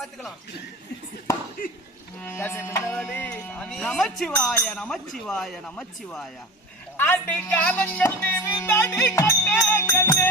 பாத்துக்கலாம். நமச்சிவாய நமச்சிவாய நமச்சிவாய. அடி காலங்கள் நீ கட்டே கட்டே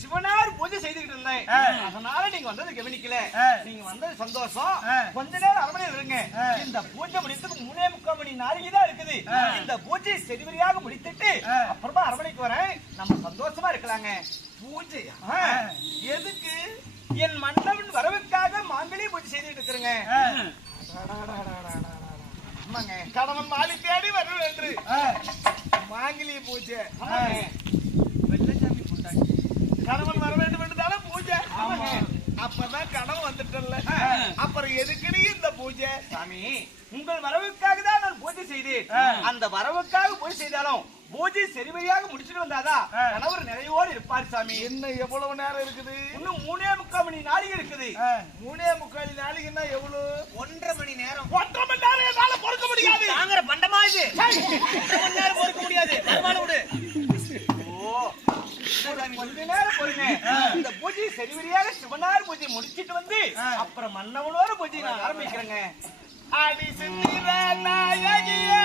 சிவனார் பூஜை செய்துகிட்டு இருந்தேன். அதனால நீங்க வந்தது கவனிக்கல. நீங்க வந்தது சந்தோஷம். கொஞ்ச நேரம் அரமனையில் இருங்க. இந்த பூஜை முடிக்கிறதுக்கு 3:45 மணி நாளிகை இருக்குது. இந்த பூஜை சரிவரியாக முடித்துட்டு அப்புறமா அரமனைக்கு வரேன். நம்ம சந்தோஷமா இருக்கலாங்க. பூஜை எதுக்கு? என் மன்னவன் வரவுக்காக மாங்கல்ய பூஜை செய்துட்டு இருக்கிறேங்க. கடவுள் மாலி தேடி வரும் என்று மாங்கல்ய பூஜை. கடவுள் வர வேண்டும் என்றுதான பூஜை. அப்பதான் கடவுள் வந்துட்டல. அப்புறம் எதுக்குன்னு இந்த பூஜை? சாமி, உங்கள் வரவுக்காக தான் நான் பூஜை செய்தேன். அந்த வரவுக்காக பூஜை செய்தாலும் பூஜை சரிவரியாக முடிச்சுட்டு வந்தாதான் கணவர் நிறைவோடு இருப்பார் சாமி. என்ன எவ்வளவு நேரம் இருக்குது? இன்னும் 3:45 மணி நாளிகை இருக்குது. 3:45 நாளிகைன்னா எவ்வளவு? 1.5 மணி நேரம். 1.5 மணி நேரம் என்னால பொறுக்க முடியாது. தாங்கற பண்டமா இது. 1.5 மணி நேரம் பொறுக்க முடியாது. தர்மான விடு. கொஞ்ச நேரம் பொறுங்க. இந்த பூஜை சரிவரியாக சிவனார் பூஜை முடிச்சிட்டு வந்து அப்புறம் மன்னவனோட பூஜை நான் ஆரம்பிக்கிறேங்க. அடி சிந்திர நாயகியே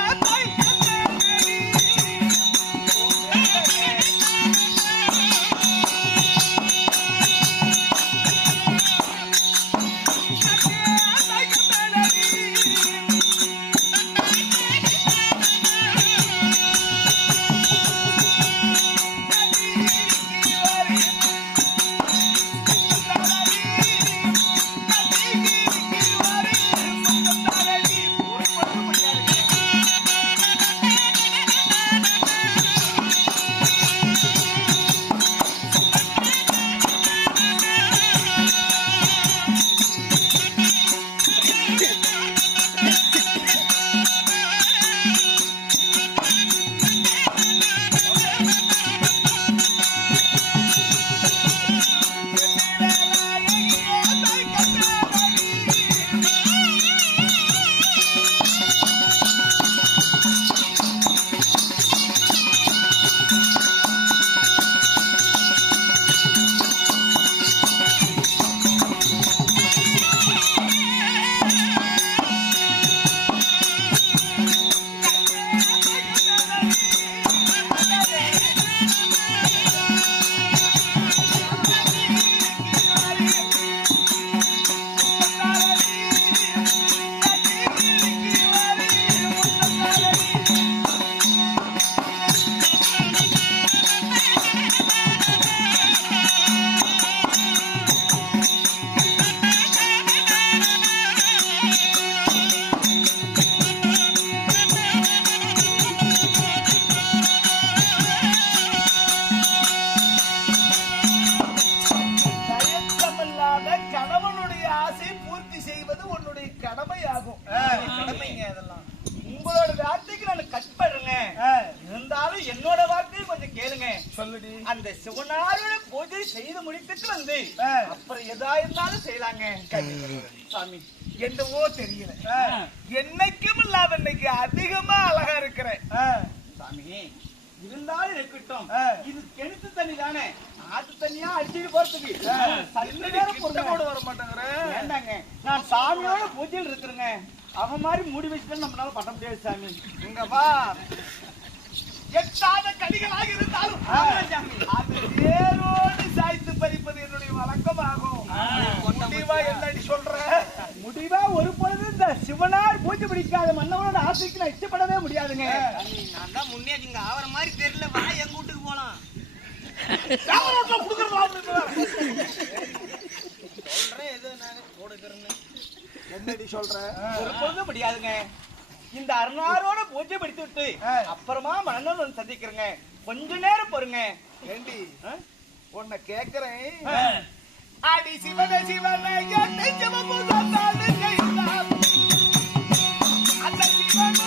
அந்த சிவனாரோட பூஜை செய்து முடித்துட்டு வந்து அப்புறம் எதா இருந்தாலும் செய்யலாங்க. சாமி என்னவோ தெரியல, என்னைக்கும் இல்லாத இன்னைக்கு அதிகமா அழகா இருக்கிறேன் சாமி. இருந்தாலும் இருக்கட்டும், இது கிணத்து தண்ணி தானே, ஆத்து தண்ணியா அடிச்சுட்டு போறதுக்கு சல்லு நேரம் கூட வர மாட்டேங்கிறேன். வேண்டாங்க, நான் சாமியோட பூஜையில் இருக்கிறேங்க. அவன் மாதிரி மூடி வச்சுட்டு நம்மளால பண்ண முடியாது சாமி. இங்க வா, எட்டாத கடிகளாக இருந்தாலும் அது வேரோடு சாய்த்து பறிப்பது என்னுடைய வழக்கமாகும். முடிவா என்னடி சொல்ற? முடிவா ஒரு பொழுது இந்த சிவனார் பூஜை பிடிக்காத மன்னவனோட ஆசைக்கு நான் இஷ்டப்படவே முடியாதுங்க. நான் தான் முன்னே இங்க ஆவற மாதிரி தெரியல. வா எங்க வீட்டுக்கு போலாம். சொல்றேன் ஏதோ நான் போடுகிறேன்னு. என்னடி சொல்ற? ஒரு பொழுது முடியாதுங்க. இந்த அருணாரோட பூஜை பிடித்து விட்டு அப்புறமா மன்னன் சந்திக்கிறேங்க. கொஞ்ச நேரம் பொறுங்க. ஏண்டி உன்னை கேக்குறேன். அடி சிவன சிவன என்னை சிவபூஜை செய்தார். அந்த சிவன்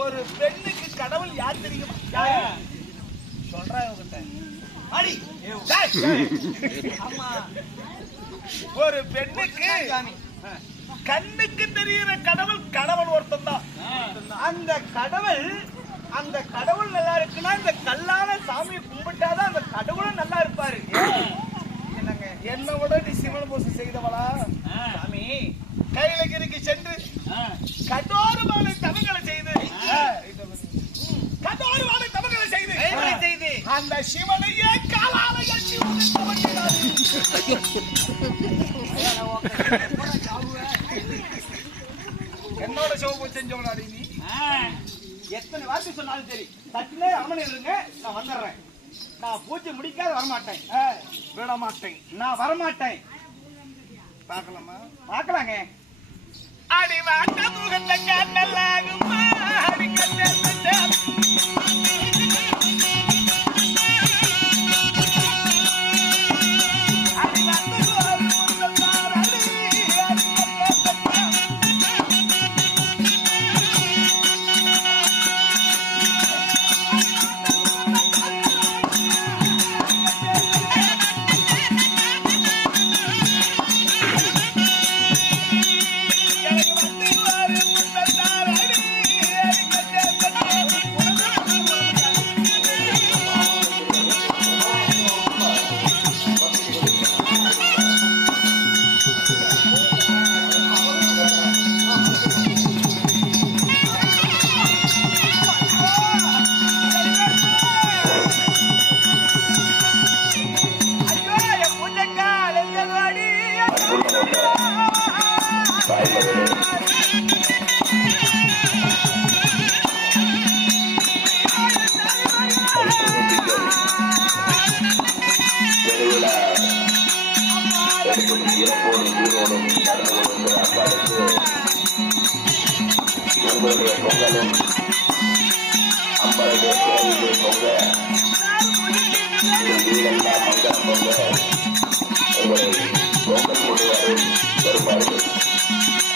ஒரு பெண்ணுக்கு கடவுள் யார் தெரியும்? ஒரு பெண்ணுக்கு கண்ணுக்கு தெரிகிற கடவுள் கணவன் ஒருத்தன் தான். அந்த கடவுள் நல்லா இருக்குன்னா இந்த கல்லான சாமியை கும்பிட்டாதான் அந்த கடவுளும் நல்லா இருப்பாரு. என்னங்க, என்ன விட நீ சிவன் பூசை செய்தவளா? சாமி கைலகிரிக்கு சென்று கடோரமான தவங்களை செய்து அந்த சிவனையே காலாலய என்னோட சிவபூஜை செஞ்சவனாடி நீ? எத்தனை வார்த்தை சொன்னாலும் சரி, தட்டிலே அமன் இருங்க, நான் வந்துடுறேன். நான் பூஜை முடிக்காத வரமாட்டேன், விட மாட்டேன், நான் வரமாட்டேன். பார்க்கலாமா? பார்க்கலாங்க. அடி வாட்ட முகத்தை காட்டலாகுமா? அடி கண்ணே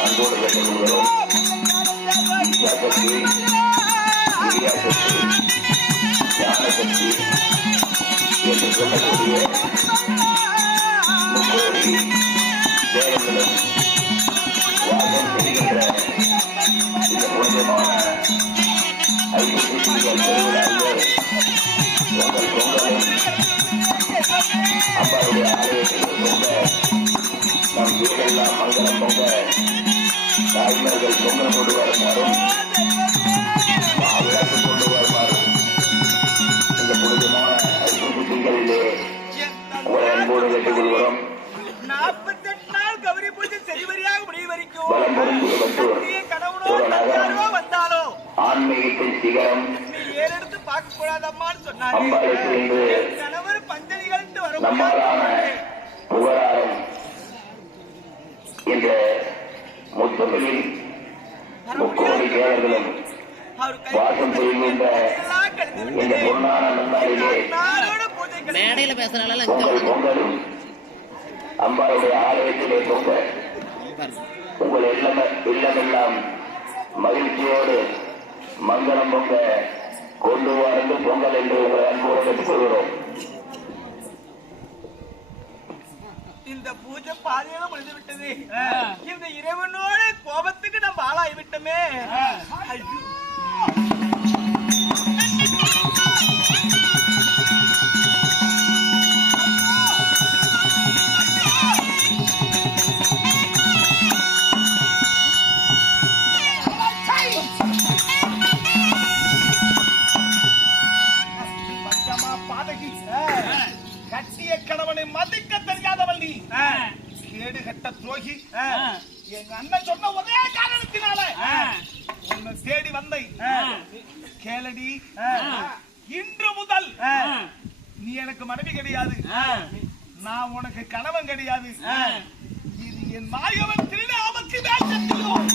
அன்போடு கேட்டுக்கொள்கிறோம். ஞானசக்தி என்று சொல்லக்கூடிய முக்கோடி தேவர்களும் வாசம் செய்கின்ற இந்த புனிதமான ஐந்து திருவிழாவிலே உங்கள் பொங்கலும் அம்பாவுடைய ஆலயத்திற்கு பொங்க நம் வீடெல்லாம் மங்களம் பொங்க தாய்மார்கள் பொங்கல் கொண்டு வருமாறும் மாவிளக்கு கொண்டு வருமாறும் இந்த புனிதமான ஐந்து திங்களிலே உங்களை அன்போடு கேட்டுக் கொள்கிறோம். 48 நாள் கௌரி பூஜை சரிவரியாக முடிவு வரைக்கும் பலம் பொருந்திய கணவனோ தந்தையாரோ வந்தாலோ ஆன்மீகத்தின் சிகரம் நீ ஏறெடுத்து பார்க்க கூடாதம்மான்னு சொன்னாரு. அம்பாளுக்கு என்று கணவர் பஞ்சனிகளுக்கு வர நம்மாலான புகழாரம் என்ற முத்தமிழில் முக்கோடி தேவர்களும் அவர் வாசம் புரிகின்ற இந்த பொன்னான நன்னாளிலே பூஜை மேடையில பேசுறாள் பொங்கல் பொங்கலும் அம்பாளுடைய ஆலயத்திலே பொங்க உங்கள் இல்லமெல்லாம் மகிழ்ச்சியோடு மங்களம் பொங்க கொண்டு வாருங்கள் பொங்கல் என்று உங்களை அன்போடு கேட்டுக் கொள்கிறோம். இந்த பூஜை பாதையில முடிந்து விட்டது. இந்த இறைவனோட கோபத்துக்கு நம்ம ஆளாகி விட்டோமே. ஐயோ. பஞ்சமா பாதகி கட்டிய கணவனை மதிக்க தெரியாதவள் நீ. கேடு கட்ட துரோகி. எங்க அண்ணன் சொன்ன ஒரே காரணத்தினால உன்னை தேடி வந்தை. கேளடி, இன்று முதல் நீ எனக்கு மனைவி கிடையாது, நான் உனக்கு கணவன் கிடையாது. இது என் மாயவன் திருநாமக்கு மேல் சத்தியம்.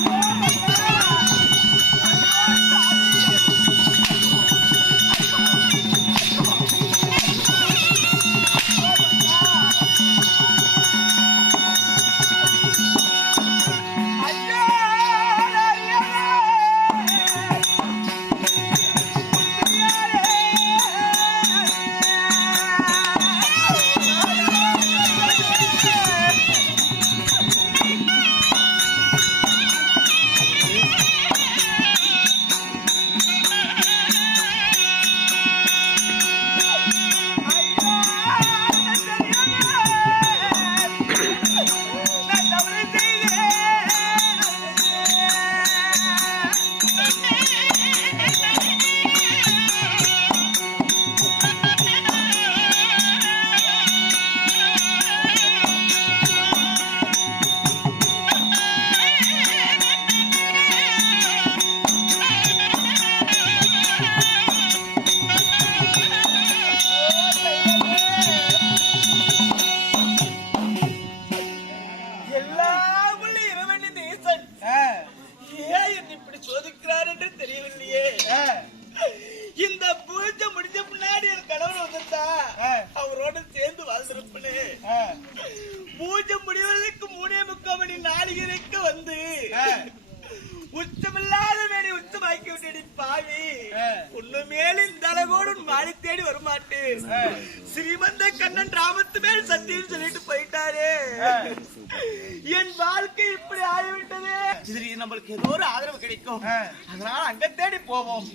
இந்த பூஜை முடிஞ்ச பின்னாடி என் கணவர் வந்திருந்தா அவரோட சேர்ந்து வாழ்ந்திருப்பனே. பூஜை முடிவதற்கு 3:45 மணி நாளிகைக்கு வந்து உச்சமில்லாத வேணி உச்சமாக்கி விட்டு பாவி உன்னு மேலின் தலகோடு மாறி தேடி வரமாட்டேன். ஸ்ரீமந்த கண்ணன் ராமத்து மேல் சத்தியம் சொல்லிட்டு போயிட்டாரு. என் வாழ்க்கை இப்படி ஆகிவிட்டது. இதுல நம்மளுக்கு ஏதோ ஒரு ஆதரவு கிடைக்கும். அதனால அங்க தேடி போவோம்.